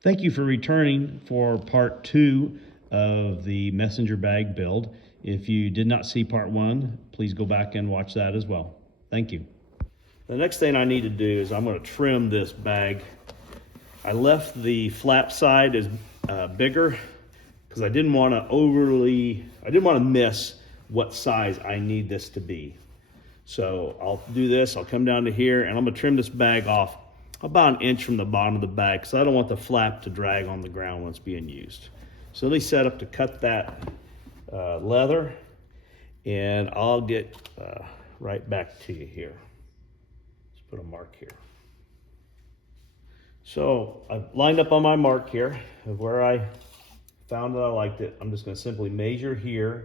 Thank you for returning for part 2 of the messenger bag build. If you did not see part 1, please go back and watch that as well. Thank you. The next thing I need to do is I'm going to trim this bag. I left the flap side as bigger because I didn't want to miss what size I need this to be. So I'll do this, I'll come down to here and I'm going to trim this bag off about an inch from the bottom of the bag because I don't want the flap to drag on the ground when it's being used. So let me set up to cut that leather, and I'll get right back to you here. Let's put a mark here. So I've lined up on my mark here of where I found that I liked it. I'm just going to simply measure here.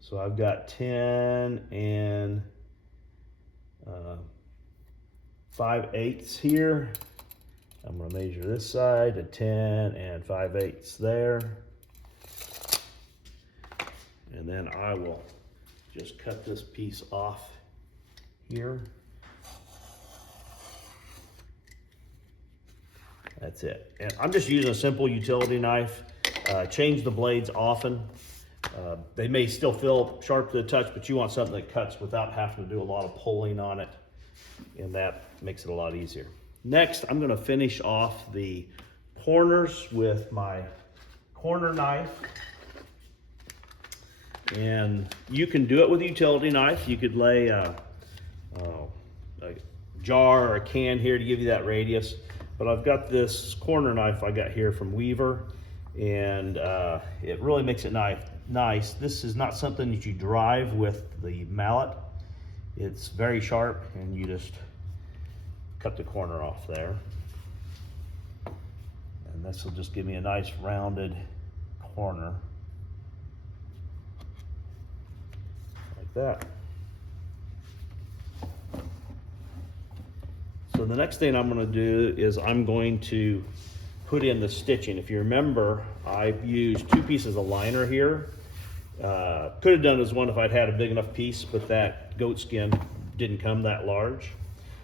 So I've got 10 and 5/8 here. I'm going to measure this side to 10 and 5/8 there. And then I will just cut this piece off here. That's it. And I'm just using a simple utility knife. Change the blades often. They may still feel sharp to the touch, but you want something that cuts without having to do a lot of pulling on it. And that makes it a lot easier. Next, I'm going to finish off the corners with my corner knife. And you can do it with a utility knife. You could lay a jar or a can here to give you that radius. But I've got this corner knife I got here from Weaver, and it really makes it nice. This is not something that you drive with the mallet. It's very sharp, and you just cut the corner off there. And this will just give me a nice rounded corner. Like that. So the next thing I'm going to do is I'm going to put in the stitching. If you remember, I've used 2 pieces of liner here. Could have done as one if I'd had a big enough piece, but that goat skin didn't come that large.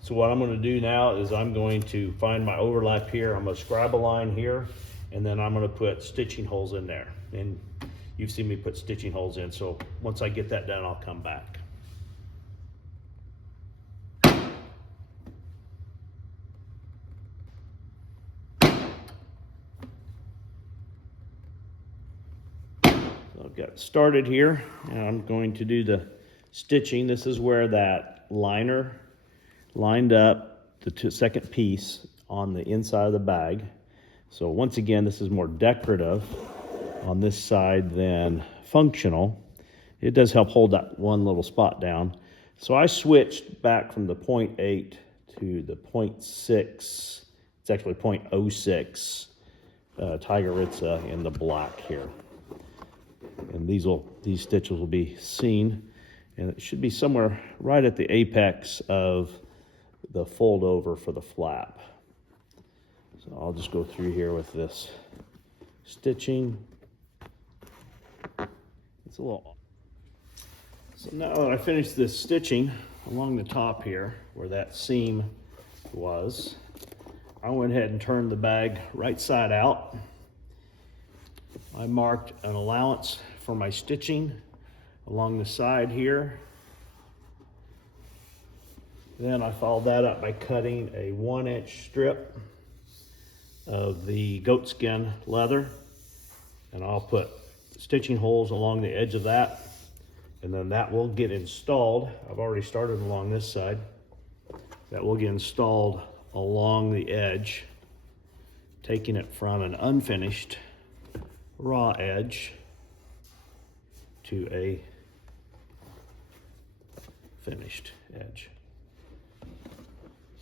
So what I'm going to do now is I'm going to find my overlap here. I'm going to scribe a line here, and then I'm going to put stitching holes in there. And you've seen me put stitching holes in, so once I get that done, I'll come back. I've got started here, and I'm going to do the stitching. This is where that liner lined up the second piece on the inside of the bag. So once again, this is more decorative on this side than functional. It does help hold that one little spot down. So I switched back from the 0.8 to the 0.6. It's actually 0.06 Tigeritza in the black here. And these stitches will be seen, and it should be somewhere right at the apex of the fold over for the flap. So I'll just go through here with this stitching. It's a little. So now that I finished this stitching along the top here where that seam was, I went ahead and turned the bag right side out. I marked an allowance for my stitching along the side here. Then I followed that up by cutting a 1-inch strip of the goatskin leather, and I'll put stitching holes along the edge of that, and then that will get installed. I've already started along this side. That will get installed along the edge, taking it from an unfinished raw edge to a finished edge.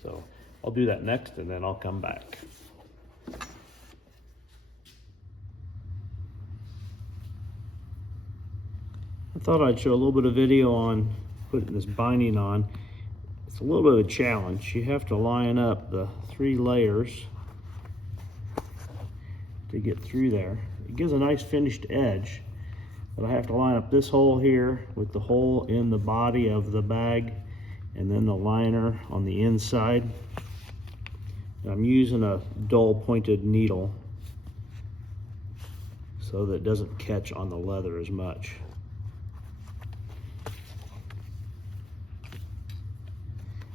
So I'll do that next, and then I'll come back. I thought I'd show a little bit of video on putting this binding on. It's a little bit of a challenge. You have to line up the 3 layers to get through there. It gives a nice finished edge, but I have to line up this hole here with the hole in the body of the bag, and then the liner on the inside. I'm using a dull pointed needle so that it doesn't catch on the leather as much.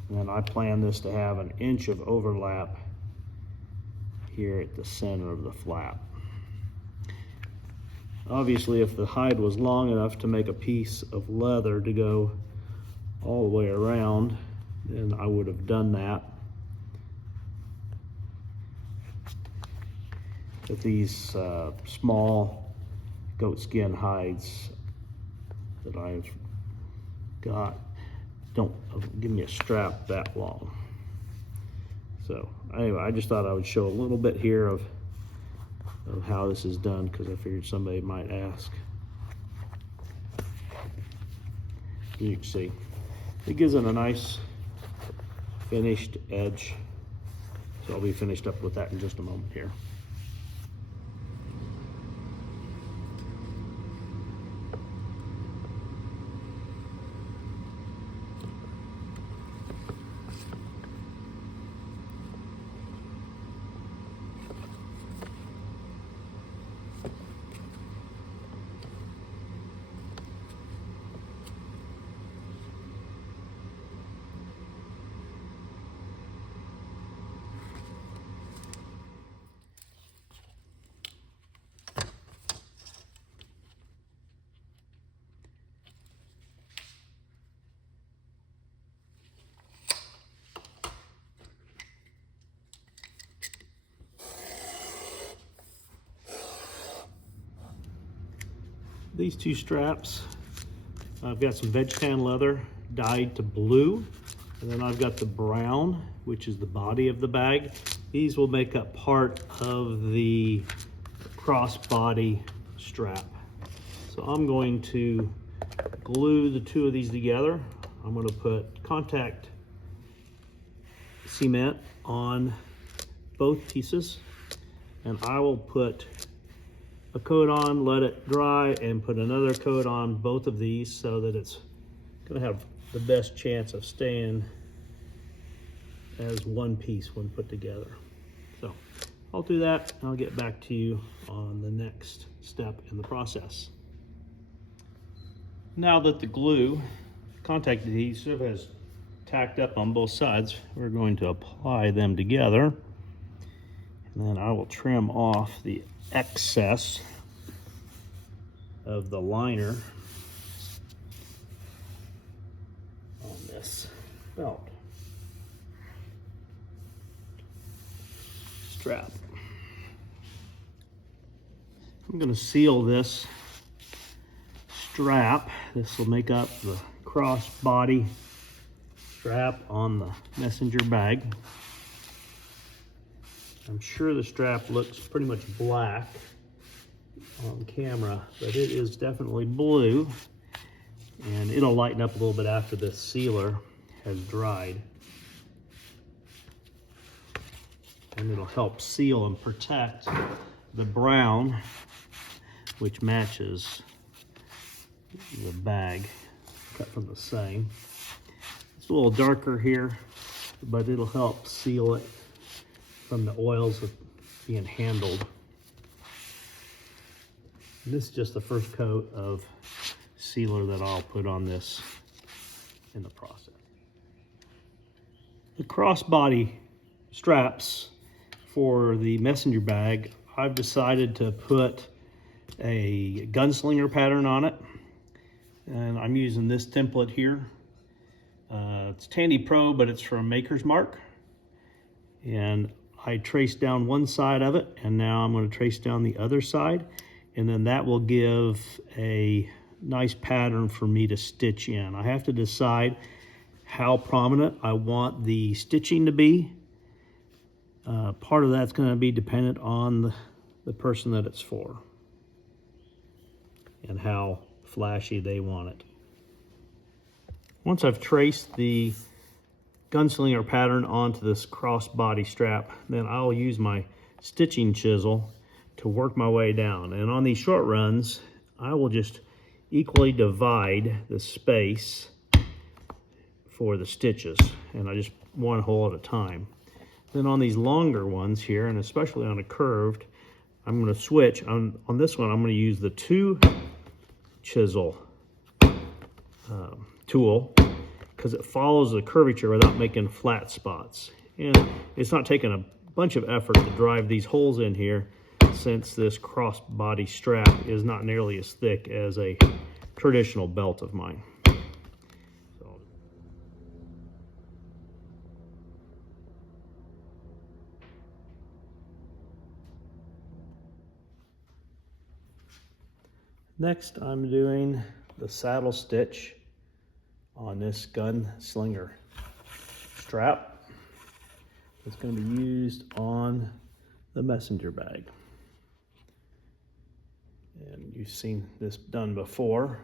And then I plan this to have an inch of overlap here at the center of the flap. Obviously, if the hide was long enough to make a piece of leather to go all the way around, then I would have done that. But these small goatskin hides that I've got don't give me a strap that long. So anyway, I just thought I would show a little bit here of how this is done, because I figured somebody might ask. You can see it gives it a nice finished edge. So I'll be finished up with that in just a moment here. These two straps, I've got some veg tan leather dyed to blue, and then I've got the brown, which is the body of the bag. These will make up part of the crossbody strap. So I'm going to glue the two of these together. I'm going to put contact cement on both pieces, and I will put a coat on, let it dry, and put another coat on both of these so that it's going to have the best chance of staying as one piece when put together. So I'll do that, and I'll get back to you on the next step in the process. Now that the glue, contact adhesive, has tacked up on both sides, we're going to apply them together, and then I will trim off the excess of the liner on this belt strap. I'm going to seal this strap. This will make up the crossbody strap on the messenger bag. I'm sure the strap looks pretty much black on camera, but it is definitely blue, and it'll lighten up a little bit after this sealer has dried, and it'll help seal and protect the brown, which matches the bag cut from the same. It's a little darker here, but it'll help seal it from the oils of being handled. And this is just the first coat of sealer that I'll put on this in the process. The crossbody straps for the messenger bag, I've decided to put a gunslinger pattern on it, and I'm using this template here. It's Tandy Pro, but it's from Maker's Mark, and I traced down one side of it, and now I'm going to trace down the other side, and then that will give a nice pattern for me to stitch in. I have to decide how prominent I want the stitching to be. Part of that's going to be dependent on the person that it's for and how flashy they want it. Once I've traced the gunslinger pattern onto this crossbody strap, then I'll use my stitching chisel to work my way down. And on these short runs, I will just equally divide the space for the stitches, and I just one hole at a time. Then on these longer ones here, and especially on a curved, I'm going to switch. On this one, I'm going to use the 2 chisel tool because it follows the curvature without making flat spots. And it's not taking a bunch of effort to drive these holes in here, since this crossbody strap is not nearly as thick as a traditional belt of mine. Next, I'm doing the saddle stitch on this gun slinger strap. It's going to be used on the messenger bag. And you've seen this done before.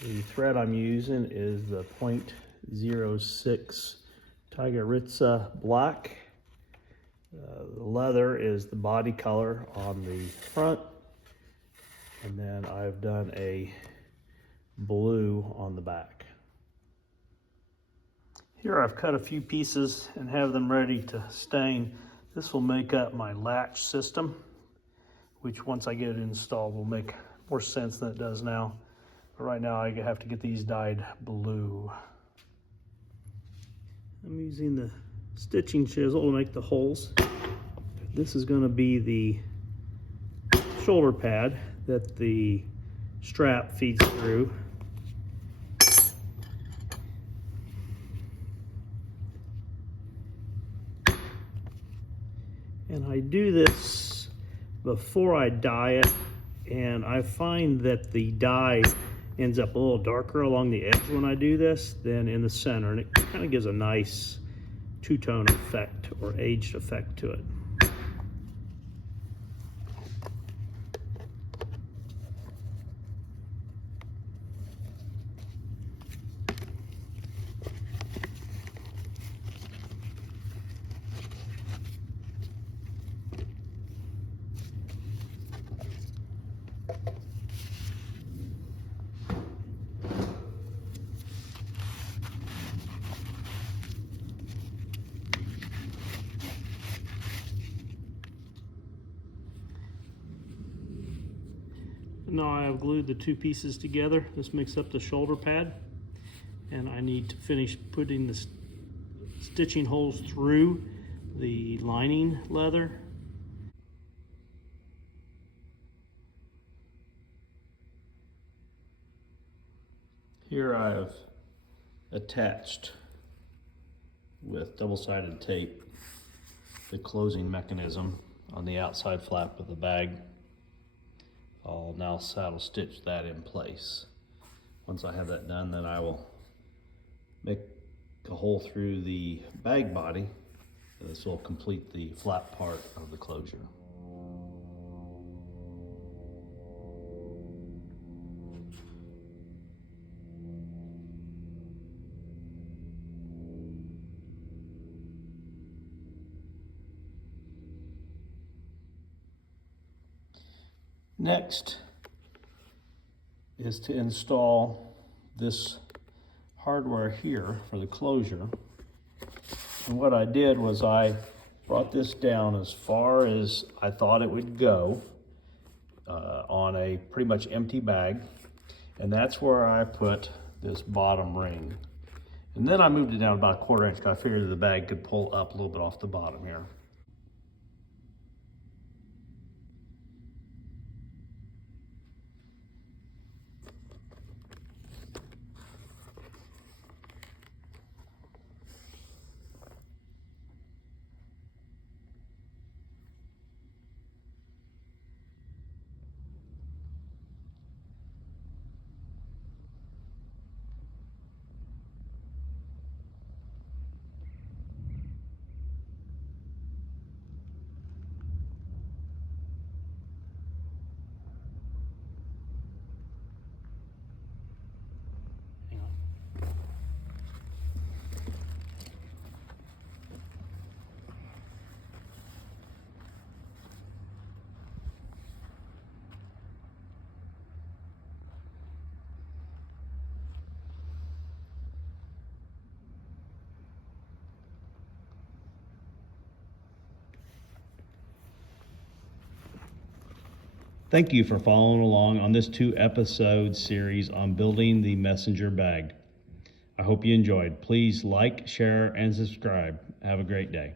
The thread I'm using is the .06 Tigeritza black. The leather is the body color on the front, and then I've done a blue on the back. Here I've cut a few pieces and have them ready to stain. This will make up my latch system, which once I get it installed will make more sense than it does now. But right now I have to get these dyed blue. I'm using the stitching chisel to make the holes. This is going to be the shoulder pad that the strap feeds through. And I do this before I dye it, and I find that the dye ends up a little darker along the edge when I do this than in the center, and it kind of gives a nice two-tone effect or aged effect to it. Now I have glued the 2 pieces together. This makes up the shoulder pad, and I need to finish putting the stitching holes through the lining leather. Here I have attached with double-sided tape the closing mechanism on the outside flap of the bag. I'll now saddle stitch that in place. Once I have that done, then I will make a hole through the bag body. This will complete the flap part of the closure. Next is to install this hardware here for the closure. And what I did was I brought this down as far as I thought it would go on a pretty much empty bag. And that's where I put this bottom ring. And then I moved it down about 1/4 inch because I figured the bag could pull up a little bit off the bottom here. Thank you for following along on this 2-episode series on building the messenger bag. I hope you enjoyed. Please like, share, and subscribe. Have a great day.